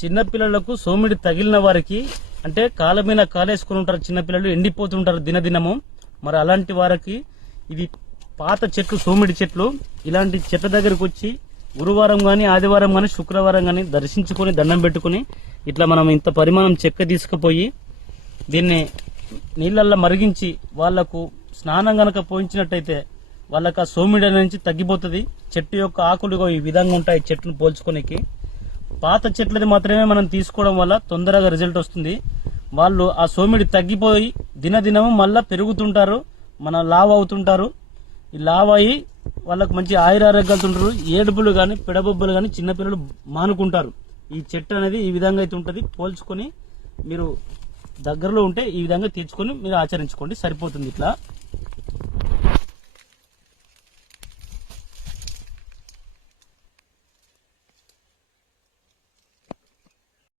చిన్నపిల్లలకు సోమిడి తగిలిన వారికి అంటే కాళ్ళ మీద కాలేసుకుని ఉంటారు, చిన్నపిల్లలు ఎండిపోతుంటారు దినదినము. మరి అలాంటి వారికి ఇది పాత చెట్లు, సోమిడి చెట్లు, ఇలాంటి చెట్ల దగ్గరకు వచ్చి గురువారం గాని, ఆదివారం గాని, శుక్రవారం గాని దర్శించుకొని దండం పెట్టుకుని ఇట్లా మనం ఇంత పరిమాణం చెక్క తీసుకుపోయి దీన్ని నీళ్ళల్లో మరిగించి వాళ్లకు స్నానం గనక పోయించినట్టయితే వాళ్ళకి ఆ సోమిడి నుంచి తగ్గిపోతుంది. చెట్టు యొక్క ఆకులు ఈ విధంగా ఉంటాయి చెట్లను పోల్చుకోనికి. పాత చెట్లది మాత్రమే మనం తీసుకోవడం వల్ల తొందరగా రిజల్ట్ వస్తుంది. వాళ్ళు ఆ సోమిడి తగ్గిపోయి దినదినము మళ్ళా పెరుగుతుంటారు, మన లావ్ అవుతుంటారు. ఈ లావ్ అయ్యి వాళ్ళకు మంచి ఆయురారోగ్యాలు ఉంటారు. ఏడుపులు గాని, పిడబొబ్బులు గాని చిన్నపిల్లలు మానుకుంటారు. ఈ చెట్టు అనేది ఈ విధంగా అయితే ఉంటుంది. పోల్చుకొని మీరు దగ్గరలో ఉంటే ఈ విధంగా తీర్చుకొని మీరు ఆచరించుకోండి, సరిపోతుంది ఇట్లా.